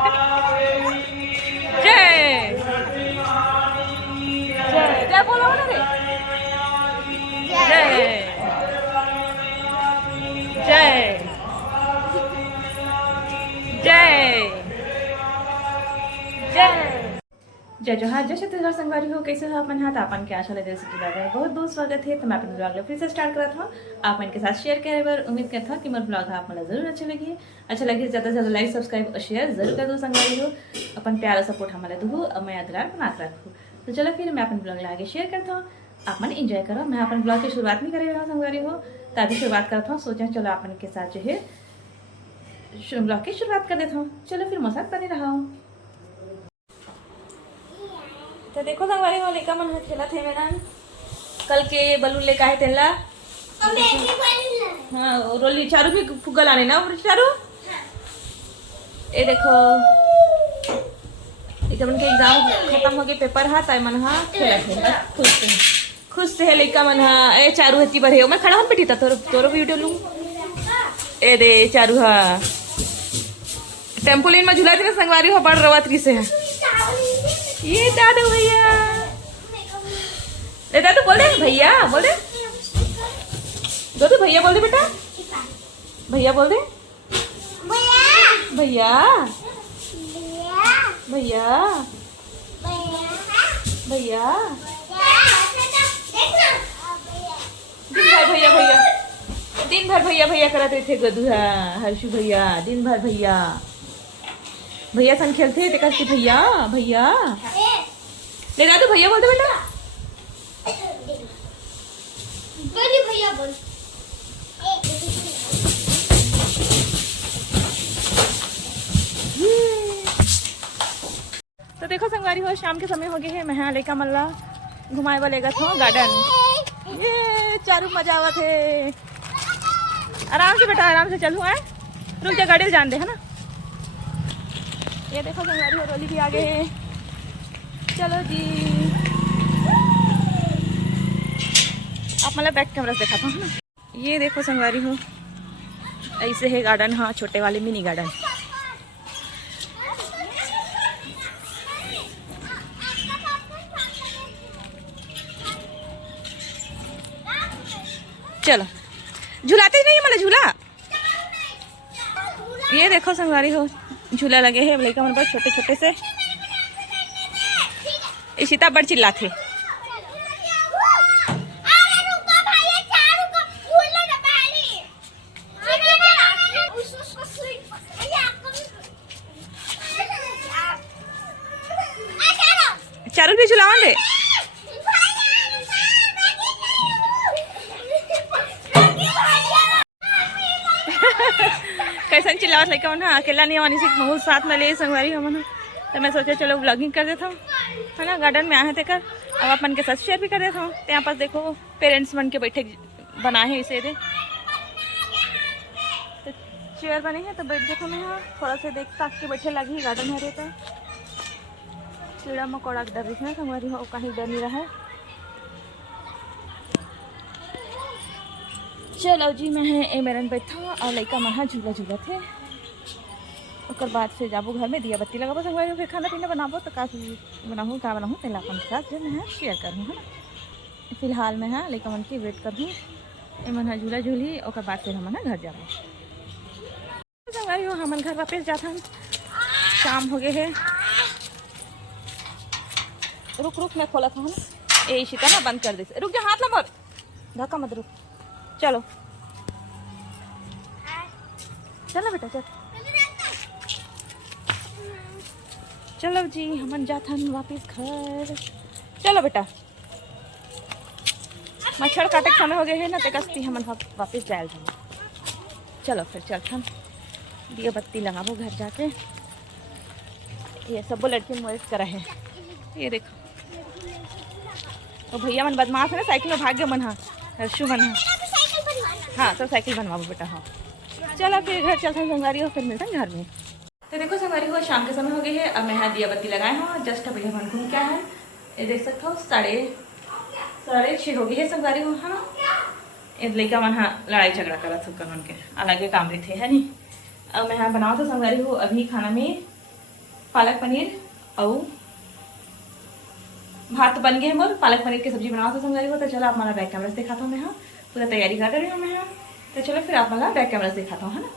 जय जय जय बोलो ना रे। जय जय जय जय जय जोहार जय छत्तीसगढ़ संगवारी हो। कैसे हो अपन हाथ आपन के आशा लगे बहुत बहुत स्वागत है। तो मैं अपने ब्लॉग फिर से स्टार्ट करता हूँ। आप इनके साथ शेयर करे बार उम्मीद करता हूँ कि मेरा ब्लॉग आप मतलब जरूर अच्छा लगे ज़्यादा से ज़्यादा लाइक सब्सक्राइब और शेयर जरूर कर दो संगवारी हो। अपन प्यारा सपोर्ट हमारे दो और मैं यादगार बना कर रखूँ। तो चलो फिर मैं अपन ब्लॉग आगे शेयर करता हूँ। आप मन इंजॉय करो। मैं अपन ब्लॉग की शुरुआत नहीं करेगा संगवारी हो तो अभी शुरुआत करता हूँ। सोचा चलो अपन के साथ जो है ब्लॉग की शुरुआत कर देता हूँ। चलो फिर मसाज बने रहा हूँ। तो देखो संगवारी हो लेका मन खेला थे मेरा कल के बलून लेका है तेला। हाँ रोली चारू भी फुग्गा लाने ना चारू। ये देखो एक मन के एग्जाम खत्म हो गए पेपर हा ताई मन हा खेला थे खुश से लेका मन हा। ए चारू हती बढ़े मैं खड़ा हो बैठी था तोरो वीडियो लूं। ए दे चारू हा टेम्पोलिन में झूला थी ना संगवारी हो बड़ रवात्री से है। ये दादू भैया ए दादू बोल दे भैया बोल दे दादू भैया बोल दे बेटा भैया बोल दे भैया भैया भैया दिन भर भैया भैया करते थे गदुहा हर्षु भैया दिन भर भैया भैया संग खेलते थे कहते भैया भैया ले दादू भैया बोल दे बेटा भैया बोल। तो देखो संगवारी हो शाम के समय हो गए है। मैं यहाँ लेका मल्ला घुमाए वाले गए था गार्डन। ये चारू मजा आवा थे। आराम से बेटा आराम से चलू है रुक जा गाड़ी जान दे है ना। ये देखो संगवारी हो रोली भी आ गए है। चलो जी आप मतलब बैक कैमरा से दिखाता हूँ ना। ये देखो संगवारी हो ऐसे है गार्डन। हाँ छोटे वाले मिनी गार्डन। चलो झूलाते नहीं मतलब झूला। ये देखो संगवारी हो झूला लगे है लड़का मन पर छोटे छोटे से। इशिता बड़ चिल्लाते। चारू भी झुलावा दे। कैसा चिल्लावत लड़का मन अकेला नहीं आनी सिर्फ बहुत साथ में ले संगवारी हो मन। तो मैं सोचा चलो ब्लॉगिंग कर देता हूँ है ना। गार्डन में आए थे कर अब अपन के साथ शेयर भी कर देता हूँ। तो यहाँ पास देखो पेरेंट्स बन के बैठे बना है इसे दे तो चेयर बने हैं। तो बैठ देखो मैं यहाँ थोड़ा सा देख ताक के बैठे लगी गार्डन है रहता कीड़ा मकोड़ा डर रही है संगवारी हो कहीं डर नहीं रहा है। चलो जी मैं ए मेरन बैठा और लड़का मन झूला झूला थे। और बाद फिर जाबो घर में दिया बत्ती लगाबो संगवारी फिर खाना पीना बनाबो। तो का बनाऊँ का बनाऊँ तेला अपन के साथ जो मैं शेयर करूँ है ना। फिलहाल मैं हाँ लड़का मन की वेट करूँ ए मन झूला झूली और बाद फिर हम घर जाबो संगवारी हो। हमन घर वापस जाता शाम हो गए है। रुक रुक मैं खोला था ना ए शिता ना बंद कर दे। रुक जा हाथ ना मार धक्का मत रुक। चलो चलो बेटा चल चलो जी हमन जाता वापिस घर। चलो बेटा मच्छर काटे समय हो गए है ना ते कस्ती हमन वापिस जाए। चलो फिर चलता दिया बत्ती लगाबो घर जाके। ये सब लड़की मोइस करा है। ये देखो तो भैया मन बदमाश है ना साइकिल में भाग्य मन हर्षु मन हाँ तो साइकिल बनवाबो बेटा। हाँ चलो फिर घर चलते हैं संगवारी हो फिर मिलते हैं घर में। तो देखो संगवारी हो शाम के समय हो गए है। अब मैं यहाँ दिया बत्ती लगाए हूँ जस्ट अभी हम घूम क्या है ये देख सकते हो 6:30 हो गई है संगवारी हो है ना। ये लड़का मन लड़ाई झगड़ा करा था मन के अलग काम भी थे है नी। अब मैं यहाँ बनाओ तो संगवारी हो अभी खाना में पालक पनीर और भात तो बन गए मोर। पालक पनीर की सब्जी बनाओ तो संगवारी हो। तो चलो आप हमारा बैक कैमरा से दिखाता हूँ मैं। हाँ पूरा तैयारी कर रही हूँ मैं। हाँ तो चलो फिर आप हमारा बैक कैमरा से दिखाता हूँ, है ना।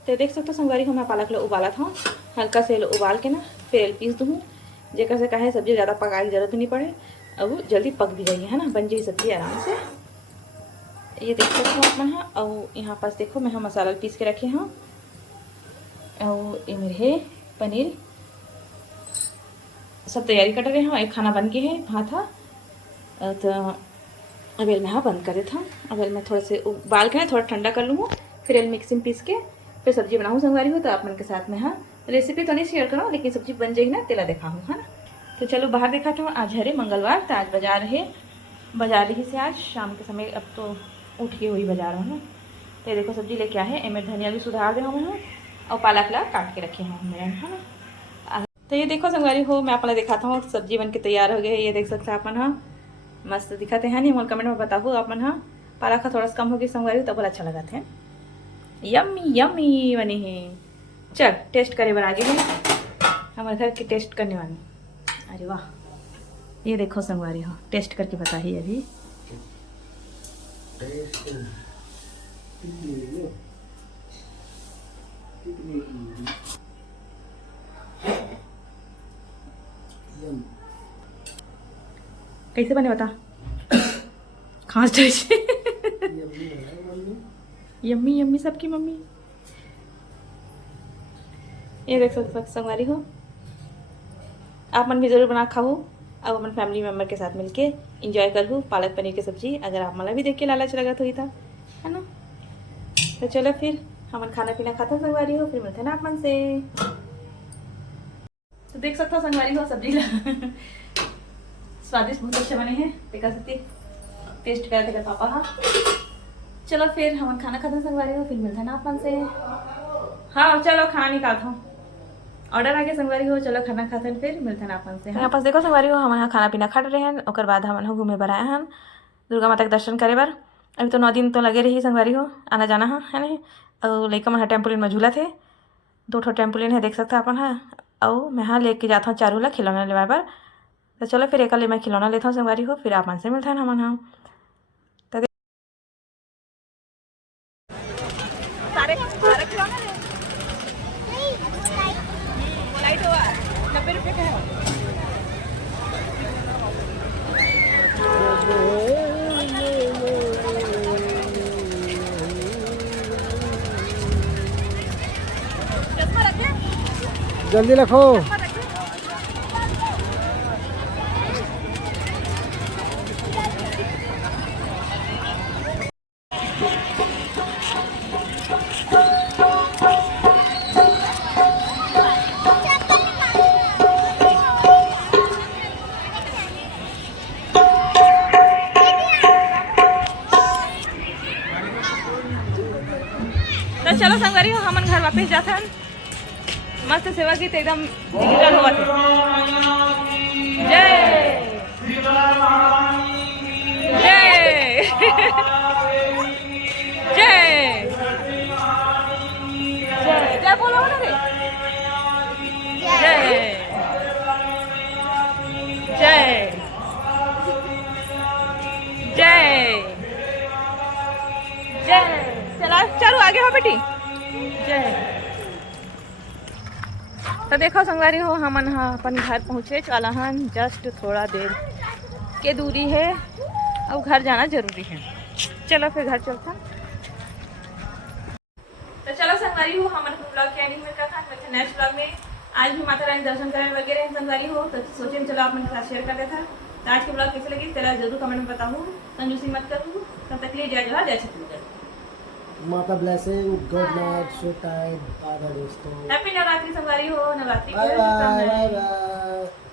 तो देख सकते हो संगवारी हो, मैं पालक लो उबाला था, हल्का से उबाल के ना फिर पीस दूँ। जेकर से कहे सब्जी ज़्यादा पकाने की जरूरत नहीं पड़े और वो जल्दी पक भी जाइए, है ना, बन जाइए सब्जी आराम से। ये देख सकते हो आप। हाँ और यहाँ पास देखो मैं मसाला पीस के रखे हाँ। और ये मेरे है पनीर सब तैयारी कर रहे हैं। एक खाना बन के है भात था तो अबेल में हाँ बंद करे था। अबेल मैं थोड़ा से उबाल के ना थोड़ा ठंडा कर लूँगा, फिर एल मिक्सी में पीस के फिर सब्जी बनाऊँ संगवारी हो। तो आप मन के साथ में हाँ रेसिपी तो नहीं शेयर करूँ, लेकिन सब्जी बन जाएगी ना तेला देखा हूँ, है ना। तो चलो बाहर देखा था। आज है मंगलवार, तो आज बाजार है, बाजार ही से आज शाम के समय अब तो उठ के वही बाजार हो ना। तो देखो सब्जी लेके आए हैं, एमेर धनिया भी सुधार दे हमें और पालक ला काट के रखे हैं मेरे, है ना। तो ये देखो संगवारी हो, मैं अपना दिखाता हूँ सब्जी बन के तैयार हो गई है। ये देख सकते हैं अपन हाँ, मस्त दिखाते हैं नहीं। मोल कमेंट में बताओ अपन हाँ पालक का थोड़ा सा कम हो गई संगवारी तो बोला अच्छा लगाते हैं। यम्मी यम्मी बनी है। चल टेस्ट करे बना आगे हैं हमारे घर के टेस्ट करने वाले। अरे वाह, ये देखो संगवारी हो, टेस्ट करके बता ही अभी। कैसे बने बता। खास यम्मी यम्मी सबकी मम्मी। ये देख सकते संगवारी हो, आप मन भी ज़रूर बना खाओ अब अपन फैमिली मेम्बर के साथ मिलके इंजॉय करूँ पालक पनीर की सब्जी। अगर आप मला भी देख के लालच लगा तो ही था, है ना। तो चलो फिर हम खाना पीना खाता संगवारी हो, फिर मिलते हैं ना आप मन से। तो देख सकते हो संगवारी हो सब्जी स्वादिष्ट बहुत अच्छे बने हैं। देखा सकते टेस्ट कर थे पापा। हाँ चलो फिर हम खाना खाते संगवारी हो, फिर मिलते हैं ना आप मन से। हाँ चलो खाना निकालता हूँ, ऑर्डर आके संगवारी हो। चलो खाना खाते हैं फिर मिलते हैं अपन से। यहाँ पास देखो संगवारी हो, हम यहाँ खाना पीना खा रहे हैं। और बाद हम घूमे बर आए हैं दुर्गा माता के दर्शन करे बार। अभी तो 9 दिन तो लगे रही संगवारी हो, आना जाना है नहीं। और लड़का मन टेम्पोलिन में झूला थे, 2 ठो टेम्पोलिन है देख सकते हैं अपन। हाँ और मैं हाँ लेके जाता हूँ चारू ला खिलौना लेवा बार। तो चलो फिर एक मैं खिलौना लेता हूँ संगवारी हो, फिर आप मन से मिलता है हम हाँ। सारे खिलौना 90 रुपये का है। जल्दी रखो। तो चलो संगवारी हो हम घर वापस जाते हैं। मस्त सेवा गीत एकदम डिजिटल हुआ था। जय जय जय जय जय बोलो ना रे। जय जय जय जय। चला चलो आगे हो बेटी। जय। तो देखो संगवारी हो हम हाँ अपन घर पहुँचे चला हन। जस्ट थोड़ा देर के दूरी है और घर जाना जरूरी है। चलो फिर घर चलता। तो चलो संगवारी हो हम ब्लॉग के एंडिंग में करता है नेक्स्ट ब्लॉग में। आज भी माता रानी दर्शन करने वगैरह संगवारी हो, तो सोचे चलो आप मेरे साथ शेयर कर देता। तो आज की ब्लॉग कैसे लगी तेरा जरूर कमेंट में बताऊँ, कंजूसी मत करूँ। तब तक लिए जय जोहार जय छत्तीसगढ़। माता blessing, good night, so time, bye दोस्तों। हैप्पी नवरात्रि संगवारी हो। Navratri bye bye bye bye.